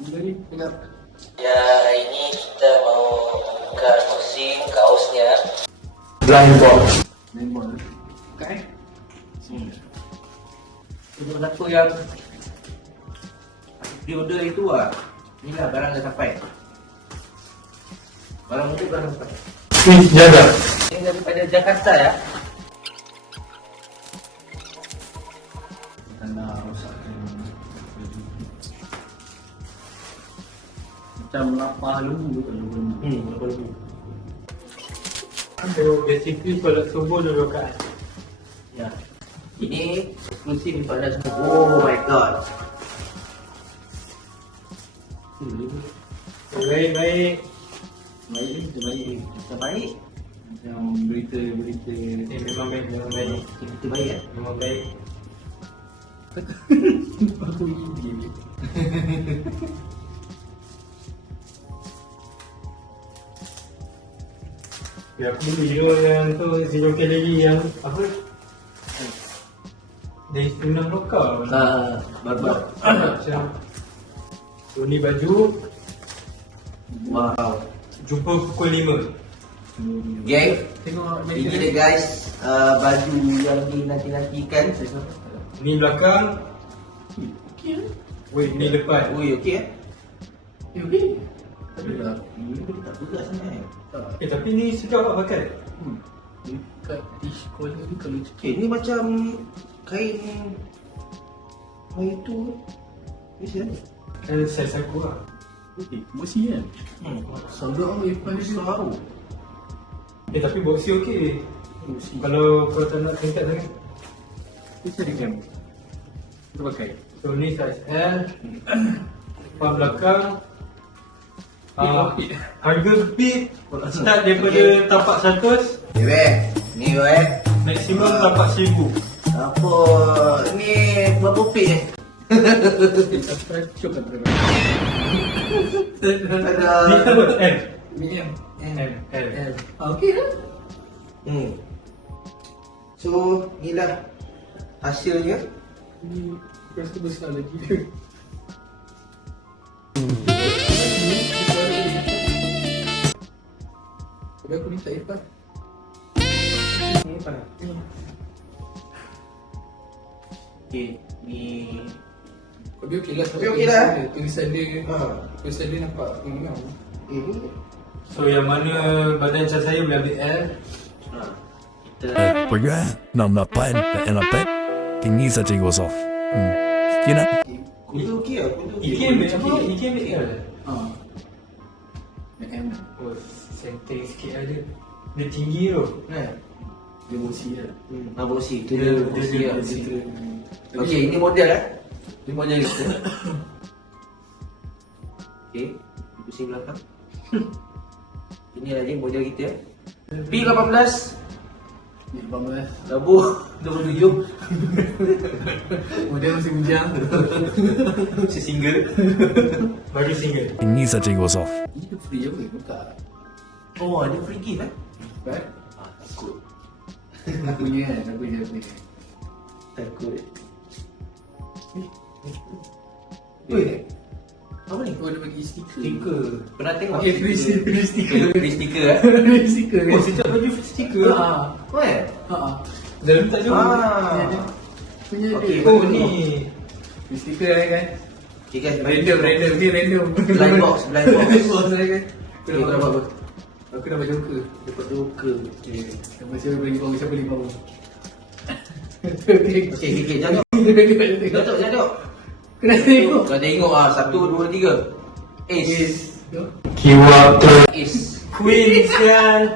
Jadi tengok. Ya, hari ini kita mau buka musim kaosnya. Blind box. Memang. Buka Untuk siapa yang di order itu inilah barang dah sampai. Barang itu barang sampai. Jaga. Ini daripada Jakarta ya. Tanah rosakkan. Macam lapar lembu kalau Berapa lebih? basically pada subuh dulu kan. Ya. Ini eksklusif untuk anda semua. Oh my god. Baik-baik. Baik. Terbaik. Macam berita-berita. Memang baik, memang baik. Itu baik ya. Memang baik. Aku gigi. Ya, aku beli yang tu zero calorie yang apa? Dari Sunan Lokal. Barbar. Macam so, ni baju Wow. jumpa pukul 5. Gang, Tengok ini dia guys, baju yang dinanti-nantikan. ni belakang. Weh, ni depan. Ui, okey eh? Okey. Tapi tak, ini pun tak berat sangat. Tapi ni sedap lah pakai. Kat di sekolah ni kalau Okay, ni macam kain itu. Bisa? Kan size aku lah. bosi kan? Sangat lepas dia Separuh. Tapi boxy okey. bosi. Kalau kau tak nak tingkat sangat. Dia cari kan? Kita pakai. So ni size L. Depan belakang. Harga bit start daripada tapak 100, Ni weh. maksimum tapak 1000. Apa? Ni berapa pit Subscribe cukup berapa? Ni apa? M. Medium. M. L. Okey kan? So, inilah hasilnya. Ni rasa besar lagi dia. Tapi aku minta Irfan. Okay, ni Tapi okey lah. Tapi okey lah. Tulisan dia nampak memang. So yang mana badan macam saya boleh ambil L. Börjar namna på en app. Genießer det går så. Kina. Kudu okey lah, kudu okey. Iki ambil apa? Iki ambil L. M. Oh, setting sikit ada. Dia tinggi tu. Dia bosi lah. Bosi, tu Dia dia bosi lah. bosi. Okey, ini model Ini model kita. Okey, pusing belakang. Ini lagi model kita. P18 Ni 18. Labu 27 Model masih bujang. Si single. Bagi single. Genießer det går så. Ini tu free apa? Buka. Oh, ada free gift Kan? Takut. Aku punya kan? Aku punya. Takut. Weh. Apa ni? Kau ada bagi stiker. Stiker. Pernah tengok? Okay, free stiker. Free stiker Free stiker kan? Oh, setiap baju stiker. Weh? Dalam tak jauh. Punya Okey, dia. Oh ni. Free stiker kan? Okay guys, Random. Ni random. Blind box. Kan? Okay, kau dapat apa? Aku dapat joker. Dapat joker. Siapa bagi bau, siapa beli bau. Okay, jangan tengok. Kena tengok. Kau tengok 1, 2, 3. Ace. Keyword Ace. Queen sial.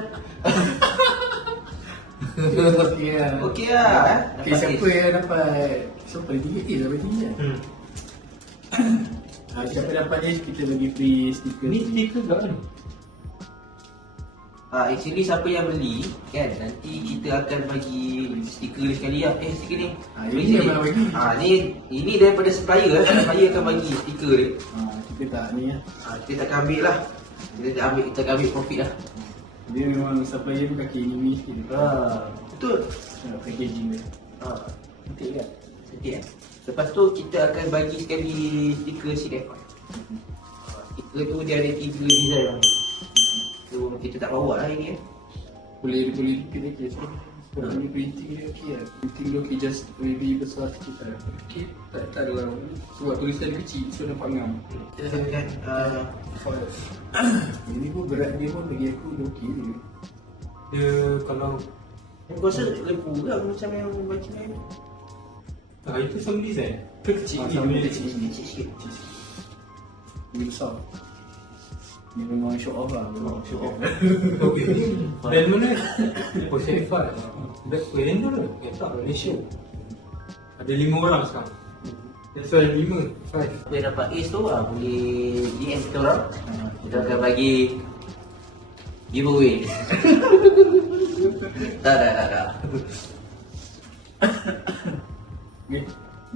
Okey lah. Okey lah Okay, siapa yang dapat? Siapa dia 3? Dapat 3 siapa dapat ni, kita bagi free stiker. Ni stiker tak ni? Actually siapa yang beli kan, nanti kita akan bagi stiker ni sekali lah. Stiker ni Ini yang bagi. Ini daripada supplier Supplier akan bagi stiker ni. Kita tak ni lah. Kita takkan ambil lah. Kita akan ambil profit lah. Dia memang supplier tu kaki anime sikit. Betul. Packaging dia. Cantik kan? Cantik kan? Lepas tu kita akan bagi sekali stiker CDF. Stiker tu dia ada 3 design. So kita tak bawa lah ini. Boleh repeat lagi. Sebab ni printing dia okey lah. Printing dia okey, just maybe besar sikit lah. Okey, tak ada lah. Sebab tulisan dia kecil, so nampak ngam. Kan Ini pun berat dia pun bagi aku dia okey je. Dia kalau aku rasa lembu lah macam yang baca ni. itu sama design ke kecil Sama ni? kecil sikit. Ini besar. Ni memang show off lah. Memang show off. Okey, ni brand mana? Oh, Sheffield. Black Handle ke? Tak, Malaysia. Ada 5 orang sekarang. That's why 5, 5. Dia dapat Ace tu lah, boleh DM kita orang. Kita akan bagi giveaway. Tak. Okay,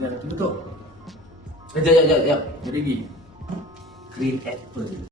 dah tutup. Sekejap. Jadi lagi. Green apple.